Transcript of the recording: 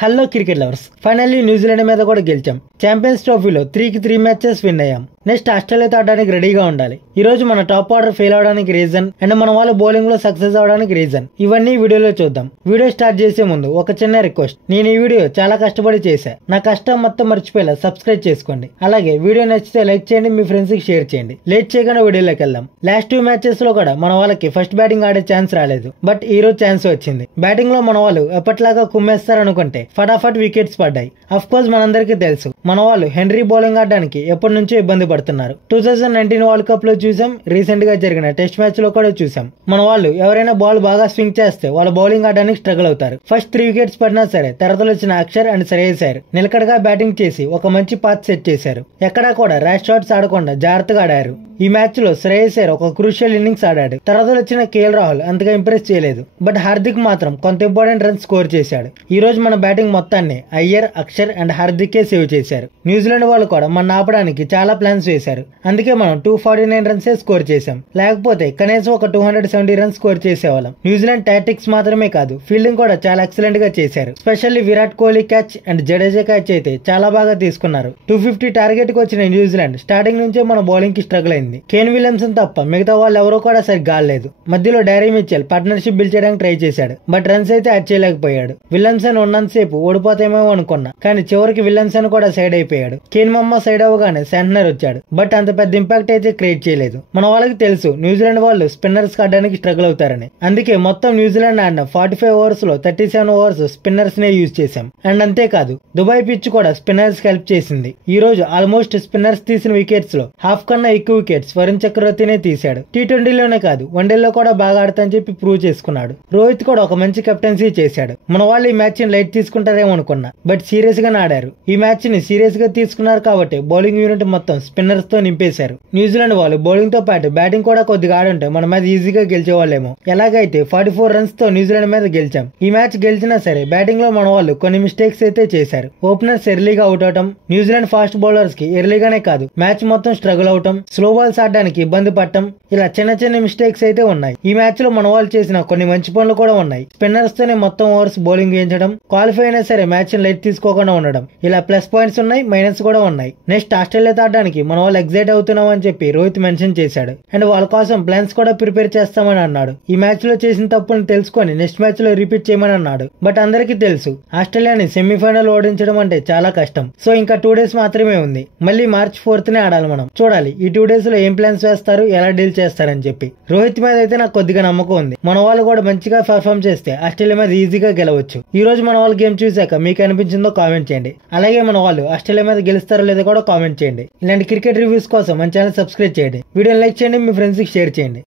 Hello cricket lovers, finally New Zealand మీద కూడా గెలిచాం. ఛాంపియన్స్ ట్రోఫీలో 3-3 మ్యాచెస్ విన్ అయ్యాం. నెక్స్ట్ ఆస్ట్రేలియాతో ఆడడానికి రెడీగా ఉండాలి. ఈ రోజు మన టాప్ ఆర్డర్ ఫెయిల్ అవడానికి రీజన్ అండ్ మన వాళ్ళు బౌలింగ్ లో సక్సెస్ అవడానికి రీజన్, ఇవన్నీ వీడియోలో చూద్దాం. వీడియో స్టార్ట్ చేసే ముందు ఒక చిన్న రిక్వెస్ట్, నేను ఈ వీడియో చాలా కష్టపడి చేశా. నా కష్టం మొత్తం మర్చిపోయేలా సబ్స్క్రైబ్ చేసుకోండి. అలాగే వీడియో నచ్చితే లైక్ చేయండి, మీ ఫ్రెండ్స్ కి షేర్ చేయండి. లేట్ చేయకుండా వీడియోలోకి వెళ్దాం. లాస్ట్ 2 మ్యాచెస్ లో కూడా మన వాళ్ళకి ఫస్ట్ బ్యాటింగ్ ఆడే ఛాన్స్ రాలేదు, బట్ ఈ రోజు ఛాన్స్ వచ్చింది. బ్యాటింగ్ లో మన వాళ్ళు ఎప్పటిలాగా కుమ్మేస్తారనుకుంటే ఫటాఫట్ వికెట్స్ పడ్డాయి. అఫ్ కోర్స్ మనందరికీ తెలుసు మన వాళ్ళు హెన్రీ బౌలింగ్ ఆడడానికి ఎప్పటి నుంచో ఇబ్బంది పడుతున్నారు. 2019 వరల్డ్ కప్ లో చూసాం, రీసెంట్ గా జరిగిన టెస్ట్ మ్యాచ్ లో కూడా చూసాం. మన వాళ్ళు ఎవరైనా బాల్ బాగా స్వింగ్ చేస్తే వాళ్ళ బౌలింగ్ ఆడడానికి స్ట్రగుల్ అవుతారు. ఫస్ట్ 3 వికెట్స్ పడినా సరే తర్వాత వచ్చిన అక్షర్ అండ్ శ్రేయస్ అయ్యర్ నిలకడగా బ్యాటింగ్ చేసి ఒక మంచి పాత్ సెట్ చేశారు. ఎక్కడా కూడా ర్యాష్ షాట్స్ ఆడకుండా జాగ్రత్తగా ఆడారు. ఈ మ్యాచ్ లో శ్రేయస్ అయ్యర్ ఒక క్రూషియల్ ఇన్నింగ్స్ ఆడాడు. తర్వాత వచ్చిన కేఎల్ రాహుల్ అంతగా ఇంప్రెస్ చేయలేదు, బట్ హార్దిక్ మాత్రం కొంత ఇంపార్టెంట్ రన్స్ స్కోర్ చేశాడు. ఈ రోజు మన బ్యాటింగ్ మొత్తాన్ని అయ్యర్, అక్షర్ అండ్ హార్దిక్ సేవ్ చేశారు. న్యూజిలాండ్ వాళ్ళు కూడా మన ఆపడానికి చాలా ప్లాన్స్ వేశారు. అందుకే మనం 249 రన్స్ స్కోర్ చేశాం. లేకపోతే కనీసం ఒక 270 రన్స్ స్కోర్ చేసేవాళ్ళం. న్యూజిలాండ్ టాక్టిక్స్ మాత్రమే కాదు, ఫీల్డింగ్ కూడా చాలా ఎక్సలెంట్ గా చేశారు. Specially Virat Kohli catch and Jadeja catch అయితే చాలా బాగా తీసుకున్నారు. 250 టార్గెట్ కి వచ్చిన న్యూజిలాండ్ స్టార్టింగ్ నుంచే మన బౌలింగ్ కి స్ట్రగుల్ అయింది. కేన్ విలియమ్సన్ తప్ప మిగతా వాళ్ళు ఎవరో కూడా సరిగ్గా ఆడలేదు. మధ్యలో డారీ మిచెల్ పార్ట్నర్షిప్ బిల్డ్ చేయడానికి ట్రై చేశాడు, బట్ రన్స్ అయితే యాడ్ చేయలేకపోయాడు. విలియమ్సన్ ఉన్నంతసేపు ఓడిపోతామేమో అనుకున్నా, కానీ చివరికి విలియమ్సన్ కూడా సైడ్ అయిపోయాడు. కేన్ మమ్మ సైడ్ అవ్వగానే శాంట్నర్ వచ్చాడు, బట్ అంత పెద్ద ఇంపాక్ట్ అయితే క్రియేట్ చేయలేదు. మన వాళ్ళకి తెలుసు న్యూజిలాండ్ వాళ్ళు స్పిన్నర్స్ ఆడడానికి స్ట్రగుల్ అవుతారని. అందుకే మొత్తం న్యూజిలాండ్ ఆడిన 45 ఓవర్స్ లో 37 ఓవర్స్ స్పిన్నర్స్ నే యూజ్ చేశాం. అండ్ అంతేకాదు, దుబాయ్ పిచ్ కూడా స్పిన్నర్స్ కి హెల్ప్ చేసింది. ఈ రోజు ఆల్మోస్ట్ స్పిన్నర్స్ తీసిన వికెట్స్ లో హాఫ్ కన్నా ఎక్కువ వికెట్స్ వరుణ్ చక్రవర్తినే తీశాడు. T20లోనే కాదు, వన్డేలో కూడా బాగా ఆడతాని చెప్పి ప్రూవ్ చేసుకున్నాడు. రోహిత్ కూడా ఒక మంచి కెప్టెన్సీ చేశాడు. మన వాళ్ళు ఈ మ్యాచ్ ని లైట్ తీసుకుంటారేమో అనుకున్నా, బట్ సీరియస్ గా ఆడారు. ఈ మ్యాచ్ ని సీరియస్ గా తీసుకున్నారు కాబట్టి బౌలింగ్ యూనిట్ మొత్తం స్పిన్నర్స్ తో నింపేశారు. న్యూజిలాండ్ వాళ్ళు బౌలింగ్ తో పాటు బ్యాటింగ్ కూడా కొద్దిగా ఆడుంటే మన మీద ఈజీగా గెలిచేవాళ్ళేమో. ఎలాగైతే 44 రన్స్ తో న్యూజిలాండ్ మీద గెలిచాం. ఈ మ్యాచ్ గెలిచినా సరే బ్యాటింగ్ లో మన వాళ్ళు కొన్ని మిస్టేక్స్ అయితే చేశారు. ఓపెనర్స్ ఎర్లీగా అవుట్ అవటం, న్యూజిలాండ్ ఫాస్ట్ బౌలర్స్ కి ఎర్లీగానే కాదు మ్యాచ్ మొత్తం స్ట్రగుల్ అవటం, స్లో బాల్స్ ఆడడానికి ఇబ్బంది పడటం, ఇలా చిన్న చిన్న మిస్టేక్స్ అయితే ఉన్నాయి. ఈ మ్యాచ్ లో మన వాళ్ళు చేసిన కొన్ని మంచి పనులు కూడా ఉన్నాయి. స్పిన్నర్స్ తోనే మొత్తం ఓవర్స్ బౌలింగ్ వేయించడం, క్వాలిఫై అయినా సరే మ్యాచ్ లైట్ తీసుకోకుండా ఉండడం, ఇలా ప్లస్ పాయింట్స్ ఉన్నాయి, మైనస్ కూడా ఉన్నాయి. నెక్స్ట్ ఆస్ట్రేలియాతో ఆడడానికి మన వాళ్ళు ఎగ్జైట్ అవుతున్నాం అని చెప్పి రోహిత్ మెన్షన్ చేశాడు. అండ్ వాళ్ళ కోసం ప్లాన్స్ కూడా ప్రిపేర్ చేస్తామని అన్నాడు. ఈ మ్యాచ్ లో చేసిన తప్పుని తెలుసుకొని నెక్స్ట్ మ్యాచ్ లో రిపీట్ చేయమని అన్నాడు. బట్ అందరికీ తెలుసు ఆస్ట్రేలియాని సెమీఫైనల్ ఓడించడం అంటే చాలా కష్టం. సో ఇంకా 2 డేస్ మాత్రమే ఉంది. మళ్ళీ మార్చ్ 4th ఆడాలి. మనం చూడాలి ఈ 2 డేస్ లో ఏం ప్లాన్స్ వేస్తారు, ఎలా డీల్ చేస్తారని చెప్పి. రోహిత్ మీద అయితే నాకు కొద్దిగా నమ్మకం ఉంది. మన వాళ్ళు కూడా మంచిగా పర్ఫార్మ్ చేస్తే ఆస్ట్రేలియా మీద ఈజీగా గెలవచ్చు. ఈ రోజు మన వాళ్ళు గేమ్ చూసాక మీకు అనిపించిందో కామెంట్ చేయండి. అలాగే మన వాళ్ళు ఆస్ట్రేలియా మీద గెలుస్తారో లేదో కూడా కామెంట్ చేయండి. ఇలాంటి క్రికెట్ రివ్యూస్ కోసం మన ఛానల్ సబ్స్క్రైబ్ చేయండి. వీడియోని లైక్ చేయండి, మీ ఫ్రెండ్స్ కి షేర్ చేయండి.